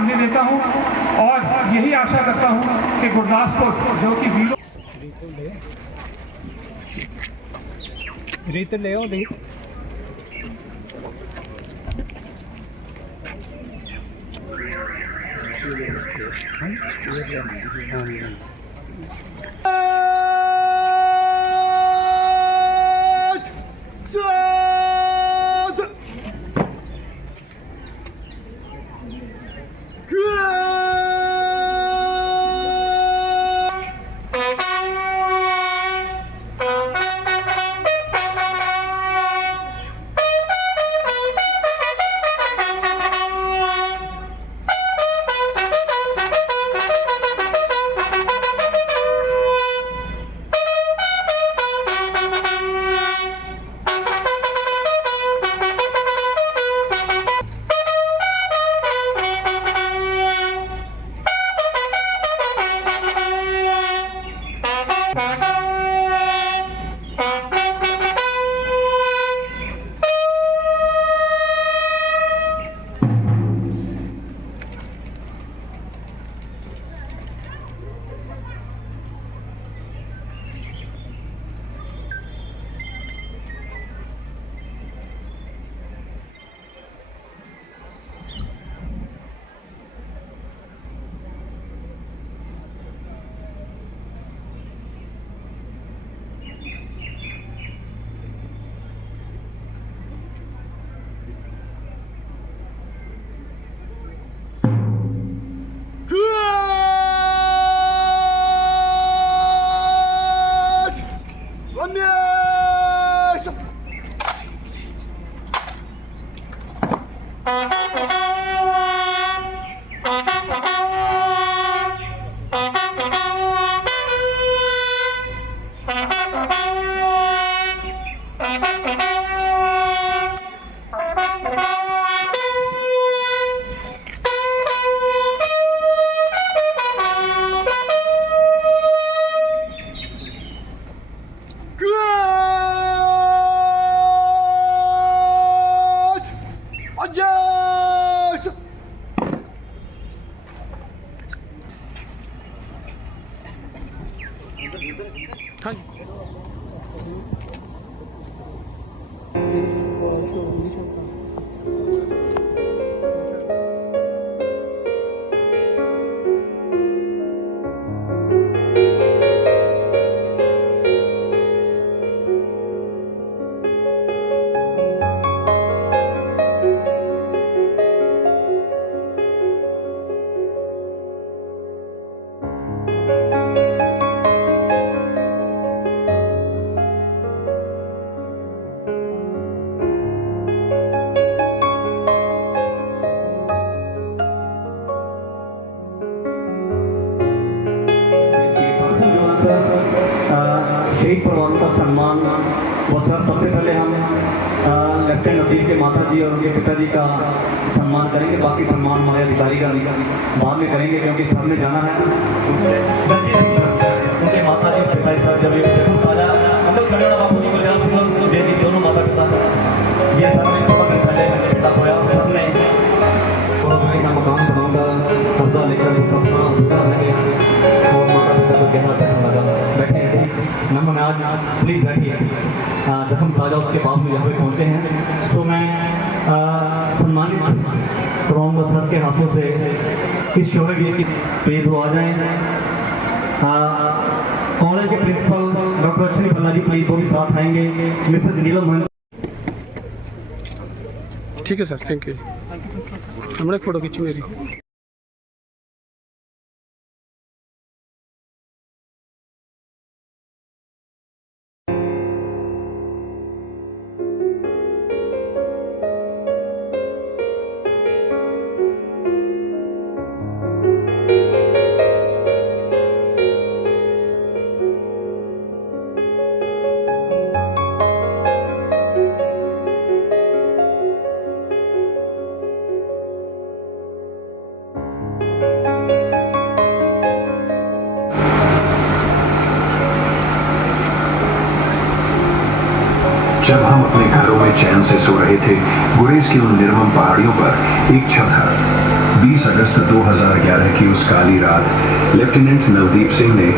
सामने देता हूँ और यही आशा करता हूँ कि गुरदासपुर जो कि वीरों रीत ले आओ रीत शहीद परिवार का सम्मान वो सर सबसे पहले हम लेफ्टिनेंट नदीम के माता जी और उनके पिताजी का सम्मान करेंगे। बाकी सम्मान हमारे अधिकारी का बाद में करेंगे क्योंकि सर ने जाना है। उनके माता जी पिताजी सर जब ये बापू जी को देवी दोनों माता पिता ये सर ने पहले पिता होया सर ने मकान बनाऊंगा कर्जा लेकर सपना पूरा रहे और माता पिता को कहना लगा बैठे नमन आज प्लीज बैठिए। जखम ताजा उसके बाद में यहाँ पे पहुँचे हैं तो मैं सम्मानित कराऊंगा सर के हाथों से इस शोरे की प्लीज वो आ जाएं। कॉलेज के principal doctor Ashwini Bhalla ji please वो भी साथ आएंगे। मिसेज नीलम मोहन। ठीक है सर, थैंक यू। हमने फोटो खींची मेरी। जब हम अपने घरों में चैन से सो रहे थे, गुरेज की उन निर्मम पहाड़ियों पर एक छत 20 अगस्त 2011 की उस काली रात लेफ्टिनेंट नवदीप सिंह ने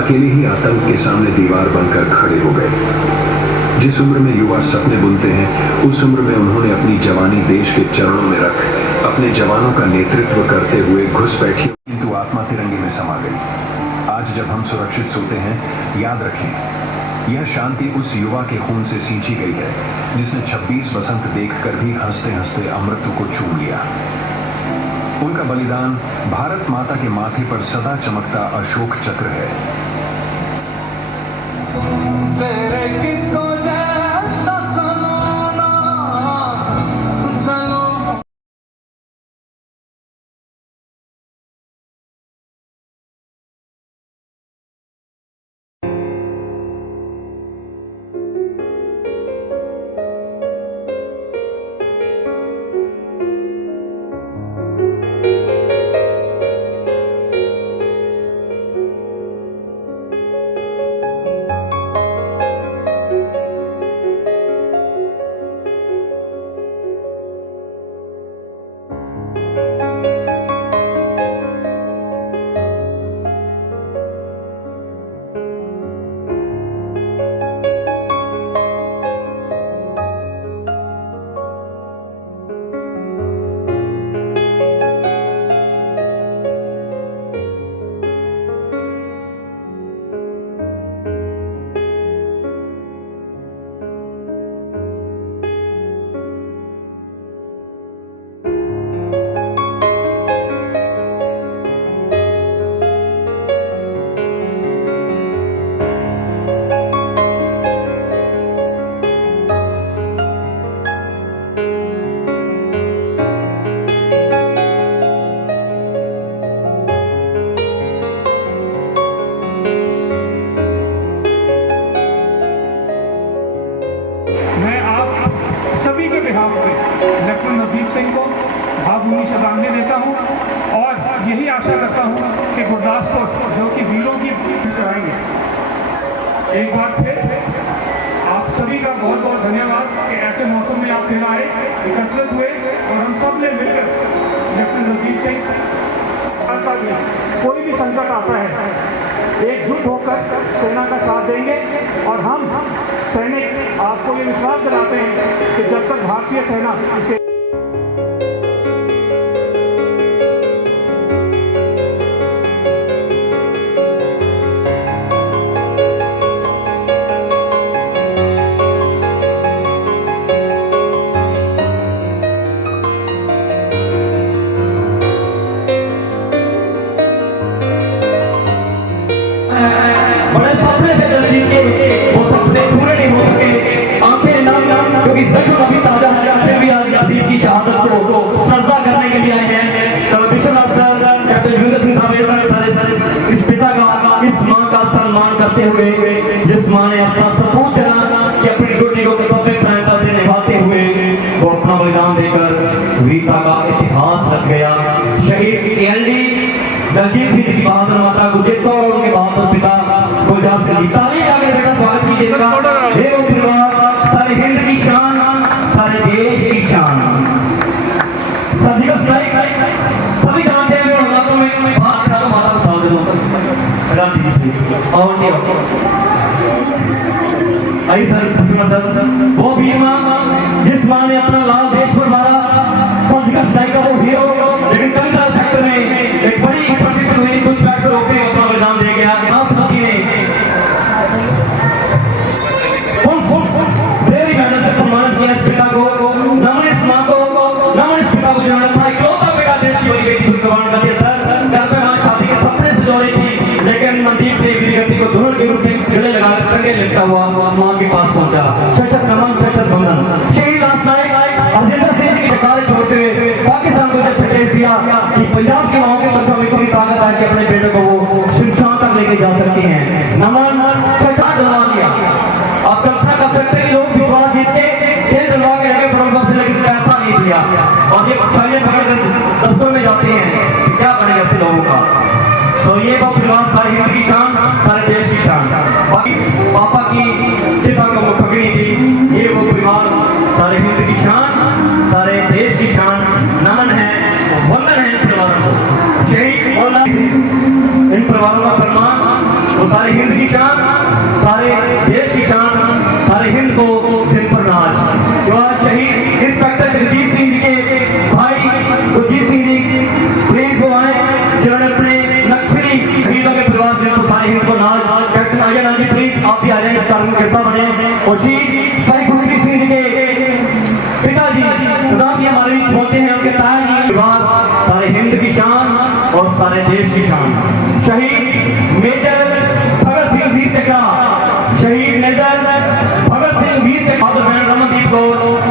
अकेले ही आतंक के सामने दीवार बनकर खड़े हो गए। जिस उम्र में युवा सपने बुनते हैं, उस उम्र में उन्होंने अपनी जवानी देश के चरणों में रख अपने जवानों का नेतृत्व करते हुए घुस बैठी, किंतु आत्मा तिरंगे में समा गई। आज जब हम सुरक्षित सोते हैं, याद रखें, यह शांति उस युवा के खून से सींची गई है जिसने 26 वसंत देखकर भी हंसते हंसते अमृत को चूम लिया। उनका बलिदान भारत माता के माथे पर सदा चमकता अशोक चक्र है। मैं आप सभी के बिहाफ पे लेफ्टिनेंट नवदीप सिंह को भावभीनी श्रद्धांजलि देता हूँ और यही आशा करता हूँ कि गुरदासपुर जो कि वीरों की कराएंगे। एक बार फिर आप सभी का बहुत बहुत धन्यवाद कि ऐसे मौसम में आप फिर आए, एकत्रित हुए और हम सब ने मिलकर लेफ्टिनेंट नवदीप सिंह कोई भी संकट आता है एकजुट होकर सेना का साथ देंगे और हम सैनिक आपको ये विश्वास दिलाते हैं कि जब तक भारतीय सेना इसे बड़े सपने थे दलजीत के, वो सपने पूरे नहीं हो सके। आंखें नाम क्योंकि जख्म अभी ताजा है, फिर भी आज अजीत की शहादत को सजदा करने के लिए आए हैं। तो विश्वनाथ सर, कैप्टन वीरेंद्र सिंह साहब इस पिता का, इस माँ का सम्मान करते हुए, जिस माँ ने अपना सपूत देना कि अपनी ड्यूटी को प्रभावता से निभाते हुए वो अपना बलिदान देकर वीरता का इतिहास रच गया। शहीद एएलडी दलजीत सिंह की बहादुर माता गुरजीत और उनके बहादुर पिता गुलजार सिंह जी, ताली आगे बेटा स्वागत कीजिएगा। हे वो परिवार, सारे हिंद की शान, सारे देश की शान। सभी को सभी जानते हैं माता में बात करा तो माता को साथ दे दो गांधी जी और आई सर वो भी मां जिस मां ने अपना लाल देश पर मारा, सर्जिकल स्ट्राइक का वो हीरो, लेकिन कई सेक्टर में एक बड़ी प्रसिद्ध हुई, कुछ फैक्टर होकर अपना बलिदान दे गया। राष्ट्रपति ने वेरी मेहनत से सम्मानित किया इस पिता को, नमन इस मां को, नमन इस पिता को जिन्होंने अपना इकलौता बेटा देश की बड़ी बेटी कुर्बान कर दिया। सर घर पे मां शादी के सपने से जोड़ी थी, लेकिन मनदीप ने वीर गति को दुल्हन के रूप में गले लगा कंगे लिखता हुआ मां के पास पहुंचा। शशत नमन, शशत वंदन। शहीद राजनायक राजेंद्र सिंह की सरकार छोड़ते हुए पाकिस्तान को जब संदेश दिया कि पंजाब के माओं के बच्चों में इतनी ताकत है कि अपने बेटे को वो शिमशान तक लेके जा सकती हैं। नमन छठा डलवा दिया। आप कल्पना कर सकते हैं लोग दोबारा जीत के खेल डलवा के लगे बड़ों से, लेकिन पैसा नहीं दिया और ये पठाइए पकड़ दफ्तर में जाते हैं। क्या बनेगा ऐसे लोगों का? तो ये वो परिवार सारे हिंद की शान, सारे देश की शान। बाकी पापा की सिफा को वो पकड़ी थी, ये वो परिवार सारे हिंद की शान, सारे देश की शान। नमन है, वंदन है इन परिवारों का सम्मान और सारे हिंद की शान, सारे देश की शान, सारे हिंद को सिर पर नाज। जो आज शहीद इंस्पेक्टर जगजीत सिंह जी के भाई गुरजीत सिंह जी प्रेम को आए, जिन्होंने अपने नक्सली शहीदों के परिवार से सारे हिंद को नाज। कैप्टन आर्यन जी प्लीज आप भी आ जाए, इस कार्यक्रम के हिस्सा बने। और शहीद भाई गुरजीत सिंह जी के पिताजी प्रधान जी हमारे बीच पहुंचे हैं, उनके ताया जी सारे हिंद की शान और सारे देश की शान। शहीद मेजर भगत सिंह वीर चक्रा, शहीद मेजर भगत सिंह वीर चक्रा बहन रमनदीप को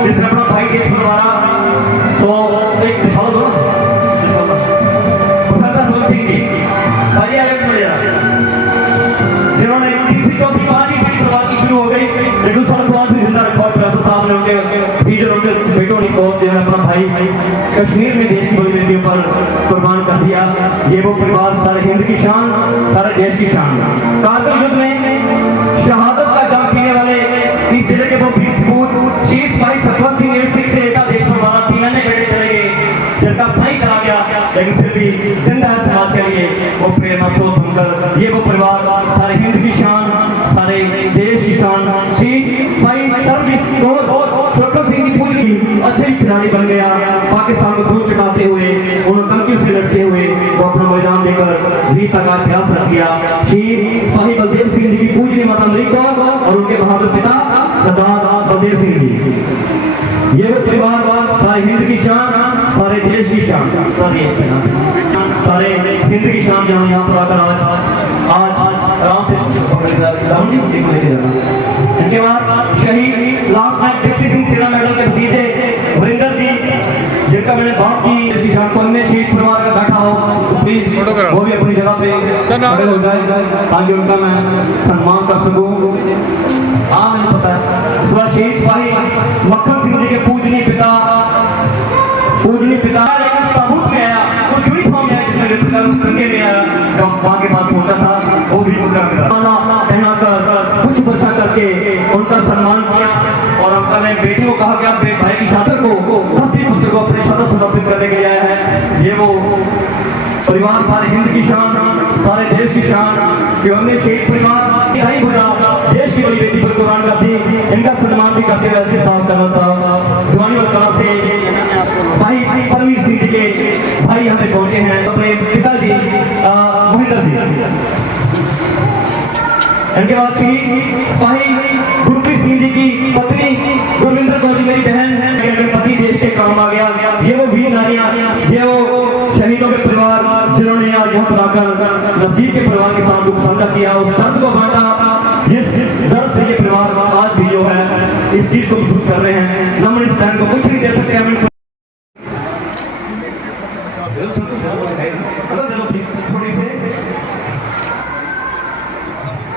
जिसने अपना भाई देश बनवाया। तो एक दिखाओ दो प्रोफेसर भगत सिंह जी भाई अलग बढ़िया, जिन्होंने तीसरी चौथी पांचवी पीढ़ी परिवार की शुरू हो गई, लेकिन सड़क भी जिंदा रखा। प्रोफेसर साहब ने उनके टीचर उनके बेटों को जिन्होंने अपना भाई कश्मीर में देश की बलिदानियों पर कुर्बान कर दिया। ये वो परिवार सारे हिंद की शान, सारे देश की शान। कारगिल युद्ध में शहादत का जम पीने वाले इस जिले के वो वीर सपूत शीश भाई सतवंत सिंह सिख से एका देश पर मारा, 3 अन्य बेटे चले गए, जिनका सही चला गया, लेकिन फिर भी जिंदा है समाज के लिए वो प्रेरणा स्रोत बनकर। ये वो परिवार सारे हिंद की शान, सारे देश की शान। शीश भाई छोटो सिंह की पूरी अच्छे खिलाड़ी बन गया, पाकिस्तान को दूर चढ़ाते हुए, उन्होंने धमकियों से लड़ते हुए वो अपना मैदान देकर वीरता का अभ्यास रख दिया। शीर भाई बलदेव सिंह जी की पूजनी माता अमरीका और उनके बहादुर पिता सरदार बलदेव सिंह जी। ये वो परिवार सारे हिंद की शान, सारे देश की शान, सारे हिंद की शान, जहाँ यहाँ पर आकर आज आराम से इनके बाद शहीद लास्ट नायक डिप्टी सिंह सेना मेडल के भतीजे वरिंदर जी, जिनका मैंने बात की शान को अन्य शहीद परिवार का बैठा हो तो प्लीज वो भी अपनी जगह पे खड़े हो जाए ताकि उनका मैं सम्मान कर सकूं। हाँ मुझे पता है। इस बार शहीद सिपाही मक्खन सिंह जी के पूजनीय पिता एक ताबूत में आया, वो चूड़ी फॉर्म में आया, जिसमें करके ले आया, जब वहाँ के पास पहुंचा था वो भी कुछ बचा करके उनका सम्मान किया। और अंकल ने बेटी को कहा कि आप भाई की शादी को धरती पुत्र को अपने शब्द समर्पित करने के लिए आया है। ये वो परिवार सारे हिंद की शान, सारे देश की शान, अन्य शहीद परिवार देश की बड़ी बेटी पर कुर्बान कर दी, इनका सम्मान भी करते हुए दीवानी वकला से भाई परमवीर सिंह जी के भाई यहाँ पे पहुंचे हैं, अपने पिताजी मोहिंदर जी। इनके बाद भाई गुरप्रीत सिंह जी की पत्नी गुरविंदर कौर जी मेरी बहन है, मेरे पति देश के काम आ गया। ये वो वीर नारियां, ये वो शहीदों के परिवार जिन्होंने आज यहाँ पर आकर नजदीक के परिवार के साथ दुख साझा किया, उस दर्द को बांटा, जिस दर्द से ये परिवार आज भी जो है इस चीज को महसूस कर रहे हैं। नमन इस बहन को कुछ नहीं दे सकते हम।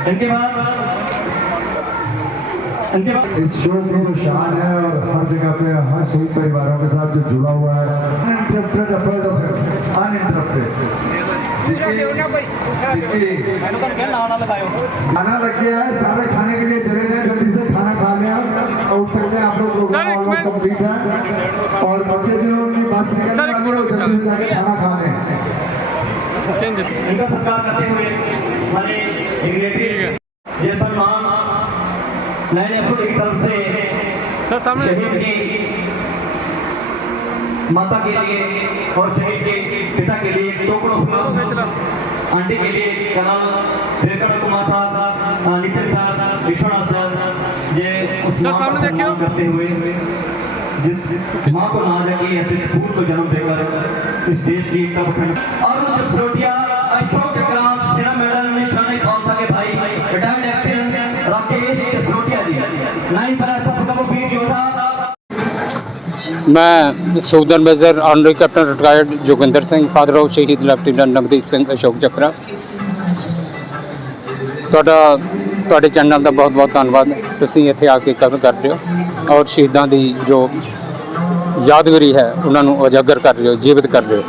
इनके बाद इस शो की जो शान है और हर जगह पे हर शहीद परिवारों के साथ जो जुड़ा हुआ है खाना लग गया है, सारे खाने के लिए चले जाए, जल्दी से खाना खा लें आप और उठ सकते हैं। आप लोग प्रोग्राम कंप्लीट है और बच्चे जिन्होंने बस निकलने वाले हो जल्दी से जाके खाना खा लें। इनका सत्कार करते हुए हमारे ये सम्मान नए नेहरू की तरफ से शहीद की माता के लिए और शहीद के पिता के लिए टोकरो आंटी के लिए कर्नल वेंकट कुमार साहब, नितिन साहब, विश्वनाथ सर, ये उस सामने करते हुए जिस माँ को ना जाके ऐसे स्कूल को जन्म देकर इस देश की एकता अखंड और सिसोदिया अशोक चक्र सेना मेडल में शामिल खालसा के भाई रिटायर्ड एक्शन राकेश सिसोदिया जी 9 पर ऐसा वो वीर योद्धा। मैं subedar major honorary captain retired Joginder Singh, father of शहीद ਲੈਫਟੀਨੈਂਟ ਨਵਦੀਪ ਸਿੰਘ ਅਸ਼ੋਕ ਚੱਕਰਾ। ਤੁਹਾਡੇ ਚੈਨਲ ਦਾ ਬਹੁਤ ਬਹੁਤ ਧੰਨਵਾਦ, ਤੁਸੀਂ ਇੱਥੇ ਆ ਕੇ ਕਵਰ ਕਰਦੇ ਹੋ ਔਰ ਸ਼ਹੀਦਾਂ ਦੀ ਜੋ ਯਾਦਗਾਰੀ ਹੈ ਉਹਨਾਂ ਨੂੰ ਉਜਾਗਰ ਕਰ ਰਹੇ ਹੋ, ਜੀਵਿਤ ਕਰ ਰਹੇ ਹੋ।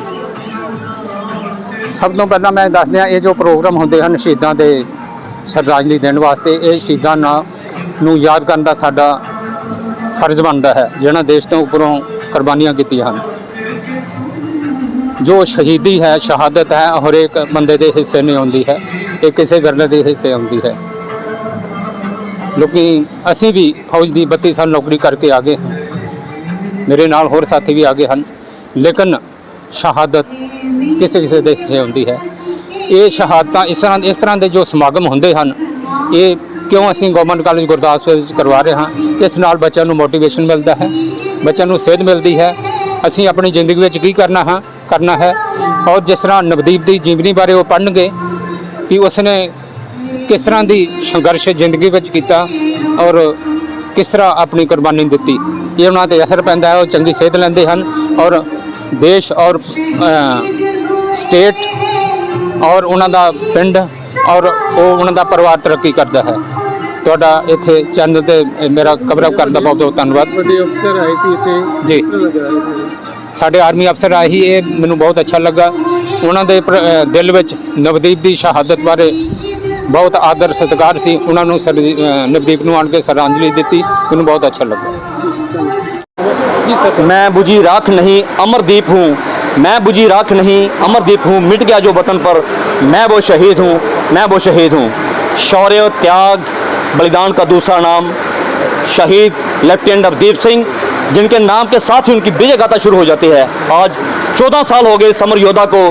ਸਭ ਤੋਂ ਪਹਿਲਾਂ ਮੈਂ ਦੱਸ ਦਿਆਂ, ਇਹ ਜੋ ਪ੍ਰੋਗਰਾਮ ਹੁੰਦੇ ਹਨ ਸ਼ਹੀਦਾਂ ਦੇ ਸ਼ਰਧਾਂਜਲੀ ਦੇਣ ਵਾਸਤੇ, ਇਹ ਸ਼ਹੀਦਾਂ ਨੂੰ ਯਾਦ ਕਰਨ ਦਾ ਸਾਡਾ ਫਰਜ਼ ਬਣਦਾ ਹੈ, ਜਿਹਨਾਂ ਦੇਸ਼ ਤੋਂ ਉੱਪਰੋਂ ਕੁਰਬਾਨੀਆਂ ਕੀਤੀਆਂ ਹਨ। ਜੋ ਸ਼ਹੀਦੀ ਹੈ, ਸ਼ਹਾਦਤ ਹੈ, ਹਰ ਇੱਕ ਬੰਦੇ ਦੇ ਹਿੱਸੇ ਨਹੀਂ ਆਉਂਦੀ ਹੈ, ਇਹ ਕਿਸੇ ਗੱਲ ਦੇ ਹਿੱਸੇ ਆਉਂਦੀ ਹੈ। ਲੋਕੀ ਅਸੀਂ ਵੀ ਫੌਜ ਦੀ 32 ਸਾਲ ਨੌਕਰੀ ਕਰਕੇ ਆ ਗਏ ਹਾਂ, ਮੇਰੇ ਨਾਲ ਹੋਰ ਸਾਥੀ ਵੀ ਆ ਗਏ ਹਨ, ਲੇਕਿਨ ਸ਼ਹਾਦਤ ਕਿਸੇ ਕਿਸੇ ਦੇ ਹਿੱਸੇ ਆਉਂਦੀ ਹੈ। ਇਹ ਸ਼ਹਾਦਤਾਂ ਇਸ ਤਰ੍ਹਾਂ ਦੇ ਜੋ ਸਮਾਗਮ ਹੁੰਦੇ ਹਨ, ਇਹ ਕਿਉਂ ਅਸੀਂ ਗਵਰਨਮੈਂਟ ਕਾਲਜ ਗੁਰਦਾਸਪੁਰ ਵਿੱਚ ਕਰਵਾ ਰਹੇ ਹਾਂ। ਇਸ ਨਾਲ ਬੱਚਿਆਂ ਨੂੰ ਮੋਟੀਵੇਸ਼ਨ ਮਿਲਦਾ ਹੈ, ਬੱਚਿਆਂ ਨੂੰ ਸੇਧ ਮਿਲਦੀ ਹੈ, ਅਸੀਂ ਆਪਣੀ ਜ਼ਿੰਦਗੀ ਵਿੱਚ ਕੀ ਕਰਨਾ ਹੈ। ਔਰ ਜਿਸ ਤਰ੍ਹਾਂ ਨਵਦੀਪ ਦੀ ਜੀਵਨੀ ਬਾਰੇ ਉਹ ਪੜ੍ਹਨਗੇ ਕਿ ਉਸਨੇ ਕਿਸ ਤਰ੍ਹਾਂ ਦੀ ਸੰਘਰਸ਼ ਜ਼ਿੰਦਗੀ ਵਿੱਚ ਕੀਤਾ ਔਰ ਕਿਸ ਤਰ੍ਹਾਂ ਆਪਣੀ ਕੁਰਬਾਨੀ ਦਿੱਤੀ, ਇਹ ਉਹਨਾਂ 'ਤੇ ਅਸਰ ਪੈਂਦਾ ਹੈ। ਉਹ ਚੰਗੀ ਸੇਧ ਲੈਂਦੇ ਹਨ ਔਰ ਦੇਸ਼ ਔਰ ਸਟੇਟ ਔਰ ਉਹਨਾਂ ਦਾ ਪਿੰਡ ਔਰ ਉਹ ਉਹਨਾਂ ਦਾ ਪਰਿਵਾਰ ਤਰੱਕੀ ਕਰਦਾ ਹੈ। ਤੁਹਾਡਾ ਇੱਥੇ ਚੈਨਲ ਤੇ ਮੇਰਾ ਕਵਰਅਪ ਕਰਨ ਦਾ ਬਹੁਤ ਬਹੁਤ ਧੰਨਵਾਦ। ਵੱਡੇ ਅਫਸਰ ਆਏ ਸੀ ਇੱਥੇ ਜੀ, ਸਾਡੇ ਆਰਮੀ ਅਫਸਰ ਆਏ ਹੀ, ਇਹ ਮੈਨੂੰ ਬਹੁਤ ਅੱਛਾ ਲੱਗਾ। ਉਹਨਾਂ ਦੇ ਦਿਲ ਵਿੱਚ ਨਵਦੀਪ ਦੀ ਸ਼ਹਾਦਤ ਬਾਰੇ ਬਹੁਤ ਆਦਰ ਸਤਿਕਾਰ ਸੀ। ਉਹਨਾਂ ਨੂੰ ਨਵਦੀਪ ਨੂੰ ਆਣ ਕੇ ਸ਼ਰਧਾਂਜਲੀ ਦਿੱਤੀ, ਮੈਨੂੰ ਬਹੁਤ ਅੱਛਾ ਲੱਗਾ। मैं बुझी राख नहीं अमरदीप हूँ, मैं बुझी राख नहीं अमरदीप हूँ, मिट गया जो वतन पर मैं वो शहीद हूँ, मैं वो शहीद हूँ। शौर्य त्याग बलिदान का दूसरा नाम शहीद लेफ्टिनेंट नवदीप सिंह, जिनके नाम के साथ ही उनकी विजय गाथा शुरू हो जाती है। आज 14 साल हो गए समर योद्धा को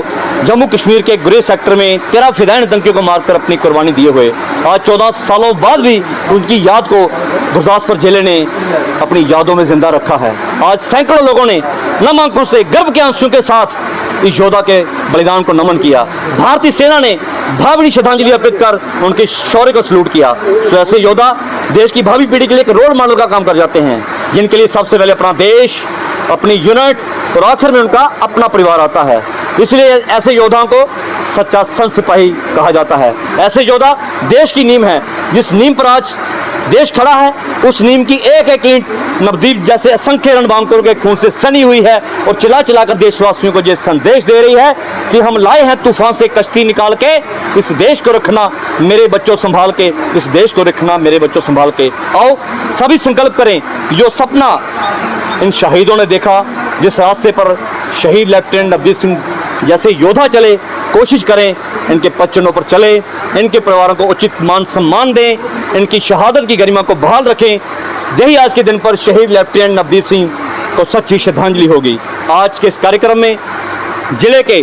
जम्मू कश्मीर के गुरेज सेक्टर में 13 फिदायन आतंकियों को मारकर अपनी कुर्बानी दिए हुए। आज 14 सालों बाद भी उनकी याद को गुरदासपुर जिले ने अपनी यादों में जिंदा रखा है। आज सैकड़ों लोगों ने नम आंखों से गर्व के आंसुओं के साथ इस योद्धा के बलिदान को नमन किया। भारतीय सेना ने भावनी श्रद्धांजलि अर्पित कर उनके शौर्य को सलूट किया। तो ऐसे योद्धा देश की भावी पीढ़ी के लिए एक रोल मॉडल का काम कर जाते हैं, जिनके लिए सबसे पहले अपना देश, अपनी यूनिट और आखिर में उनका अपना परिवार आता है। इसलिए ऐसे योद्धाओं को सच्चा संत सिपाही कहा जाता है। ऐसे योद्धा देश की नींव है, जिस नींव पर आज देश खड़ा है, उस नींव की एक एक ईंट नवदीप जैसे असंख्य रणबांकुरों के खून से सनी हुई है और चिल्ला चिल्लाकर देशवासियों को ये संदेश दे रही है कि हम लाए हैं तूफान से कश्ती निकाल के, इस देश को रखना मेरे बच्चों संभाल के, इस देश को रखना मेरे बच्चों संभाल के। आओ सभी संकल्प करें, जो सपना इन शहीदों ने देखा, जिस रास्ते पर शहीद लेफ्टिनेंट नवदीप सिंह जैसे योद्धा चले, कोशिश करें इनके पच्चनों पर चले, इनके परिवारों को उचित मान सम्मान दें, इनकी शहादत की गरिमा को बहाल रखें। यही आज के दिन पर शहीद लेफ्टिनेंट नवदीप सिंह को सच्ची श्रद्धांजलि होगी। आज के इस कार्यक्रम में जिले के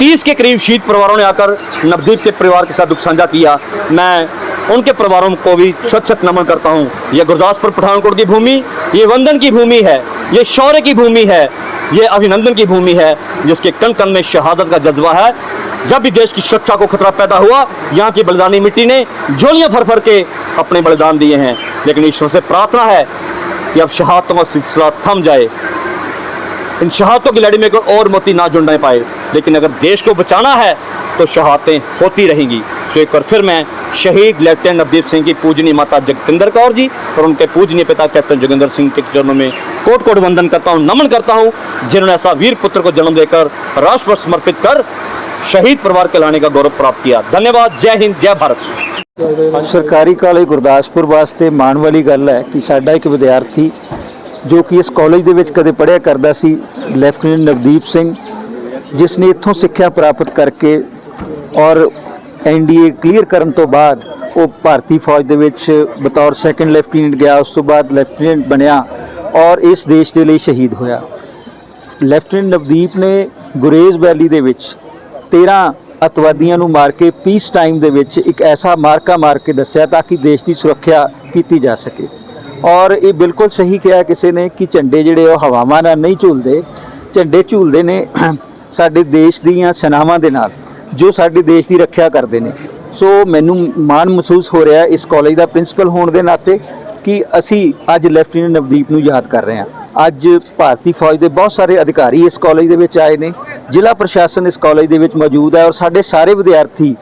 30 के करीब शहीद परिवारों ने आकर नवदीप के परिवार के साथ दुख साझा किया। मैं उनके परिवारों को भी शत शत नमन करता हूँ। यह गुरदासपुर पठानकोट की भूमि, ये वंदन की भूमि है, ये शौर्य की भूमि है, ये अभिनंदन की भूमि है, जिसके कण कण में शहादत का जज्बा है। जब भी देश की सुरक्षा को खतरा पैदा हुआ, यहाँ की बलिदानी मिट्टी ने झोलियाँ भर भर के अपने बलिदान दिए हैं। लेकिन ईश्वर से प्रार्थना है कि अब शहादतों का सिलसिला थम जाए, इन शहादतों की लड़ी में कोई और मोती ना जुड़ नहीं पाए। लेकिन अगर देश को बचाना है तो शहादतें होती रहेंगी। तो एक बार फिर मैं शहीद लेफ्टिनेंट नवदीप सिंह की पूजनीय माता जगतिंदर कौर जी और उनके पूजनीय पिता कैप्टन जोगिंदर सिंह के चरणों में कोट कोट वंदन करता हूँ, नमन करता हूँ, जिन्होंने ऐसा वीर पुत्र को जन्म देकर राष्ट्र पर समर्पित कर शहीद परिवार के लाने का गौरव प्राप्त किया। धन्यवाद। जय हिंद, जय भारत। ਸਰਕਾਰੀ ਕਾਲਜ ਗੁਰਦਾਸਪੁਰ ਵਾਸਤੇ ਮਾਣ ਵਾਲੀ ਗੱਲ ਹੈ ਕਿ ਸਾਡਾ ਇੱਕ ਵਿਦਿਆਰਥੀ ਜੋ ਕਿ ਇਸ ਕਾਲਜ ਦੇ ਵਿੱਚ ਕਦੇ ਪੜ੍ਹਿਆ ਕਰਦਾ ਸੀ, ਲੈਫਟੀਨੈਂਟ ਨਵਦੀਪ ਸਿੰਘ, ਜਿਸ ਨੇ ਇੱਥੋਂ ਸਿੱਖਿਆ ਪ੍ਰਾਪਤ ਕਰਕੇ ਔਰ NDA ਕਲੀਅਰ ਕਰਨ ਤੋਂ ਬਾਅਦ ਉਹ ਭਾਰਤੀ ਫੌਜ ਦੇ ਵਿੱਚ ਬਤੌਰ ਸੈਕੰਡ ਲੈਫਟੀਨੈਂਟ ਗਿਆ, ਉਸ ਤੋਂ ਬਾਅਦ ਲੈਫਟੀਨੈਂਟ ਬਣਿਆ ਔਰ ਇਸ ਦੇਸ਼ ਦੇ ਲਈ ਸ਼ਹੀਦ ਹੋਇਆ। ਲੈਫਟੀਨੈਂਟ ਨਵਦੀਪ ਨੇ ਗੁਰੇਜ਼ ਵੈਲੀ ਦੇ ਵਿੱਚ 13 ਅਤਵਾਦੀਆਂ ਨੂੰ ਮਾਰ ਕੇ ਪੀਸ ਟਾਈਮ ਦੇ ਵਿੱਚ ਇੱਕ ਐਸਾ ਮਾਰਕਾ ਮਾਰ ਕੇ ਦੱਸਿਆ ਤਾਂ ਕਿ ਦੇਸ਼ ਦੀ ਸੁਰੱਖਿਆ ਕੀਤੀ ਜਾ ਸਕੇ। ਔਰ ਇਹ ਬਿਲਕੁਲ ਸਹੀ ਕਿਹਾ ਕਿਸੇ ਨੇ ਕਿ ਝੰਡੇ ਜਿਹੜੇ ਉਹ ਹਵਾਵਾਂ ਨਾਲ ਨਹੀਂ ਝੂਲਦੇ, ਝੰਡੇ ਝੂਲਦੇ ਨੇ ਸਾਡੇ ਦੇਸ਼ ਦੀਆਂ ਸੈਨਾਵਾਂ ਦੇ ਨਾਲ ਜੋ ਸਾਡੇ ਦੇਸ਼ ਦੀ ਰੱਖਿਆ ਕਰਦੇ ਨੇ। ਸੋ ਮੈਨੂੰ ਮਾਣ ਮਹਿਸੂਸ ਹੋ ਰਿਹਾ ਇਸ ਕਾਲਜ ਦਾ ਪ੍ਰਿੰਸੀਪਲ ਹੋਣ ਦੇ ਨਾਤੇ ਕਿ ਅਸੀਂ ਅੱਜ ਲੈਫਟੀਨੈਂਟ ਨਵਦੀਪ ਨੂੰ ਯਾਦ ਕਰ ਰਹੇ ਹਾਂ। ਅੱਜ ਭਾਰਤੀ ਫੌਜ ਦੇ ਬਹੁਤ ਸਾਰੇ ਅਧਿਕਾਰੀ ਇਸ ਕਾਲਜ ਦੇ ਵਿੱਚ ਆਏ ਨੇ, ਜ਼ਿਲ੍ਹਾ ਪ੍ਰਸ਼ਾਸਨ ਇਸ ਕਾਲਜ ਦੇ ਵਿੱਚ ਮੌਜੂਦ ਹੈ ਔਰ ਸਾਡੇ ਸਾਰੇ ਵਿਦਿਆਰਥੀ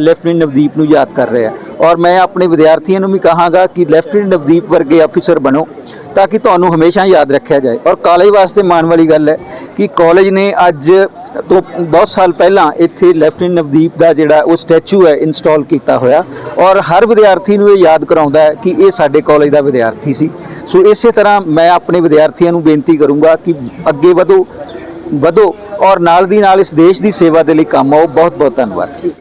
ਲੈਫਟੀਨੈਂਟ ਨਵਦੀਪ ਨੂੰ ਯਾਦ ਕਰ ਰਹੇ ਆ। ਔਰ ਮੈਂ ਆਪਣੇ ਵਿਦਿਆਰਥੀਆਂ ਨੂੰ ਵੀ ਕਹਾਂਗਾ ਕਿ ਲੈਫਟੀਨੈਂਟ ਨਵਦੀਪ ਵਰਗੇ ਅਫਸਰ ਬਣੋ ਤਾਂ ਕਿ ਤੁਹਾਨੂੰ ਹਮੇਸ਼ਾ ਯਾਦ ਰੱਖਿਆ ਜਾਏ। ਔਰ ਕਾਲਜ ਵਾਸਤੇ ਮਾਣ ਵਾਲੀ ਗੱਲ ਹੈ ਕਿ ਕਾਲਜ ਨੇ ਅੱਜ ਤੋਂ ਬਹੁਤ ਸਾਲ ਪਹਿਲਾਂ ਇੱਥੇ ਲੈਫਟੀਨੈਂਟ ਨਵਦੀਪ ਦਾ ਜਿਹੜਾ ਉਹ ਸਟੈਚੂ ਹੈ ਇੰਸਟਾਲ ਕੀਤਾ ਹੋਇਆ ਔਰ ਹਰ ਵਿਦਿਆਰਥੀ ਨੂੰ ਇਹ ਯਾਦ ਕਰਾਉਂਦਾ ਹੈ ਕਿ ਇਹ ਸਾਡੇ ਕਾਲਜ ਦਾ ਵਿਦਿਆਰਥੀ ਸੀ। ਸੋ ਇਸੇ ਤਰ੍ਹਾਂ ਮੈਂ ਆਪਣੇ ਵਿਦਿਆਰਥੀਆਂ ਨੂੰ ਬੇਨਤੀ ਕਰੂੰਗਾ ਕਿ ਅੱਗੇ ਵਧੋ, ਵਧੋ ਔਰ ਨਾਲ ਦੀ ਨਾਲ ਇਸ ਦੇਸ਼ ਦੀ ਸੇਵਾ ਦੇ ਲਈ ਕੰਮ ਆਓ। ਬਹੁਤ ਬਹੁਤ ਧੰਨਵਾਦ।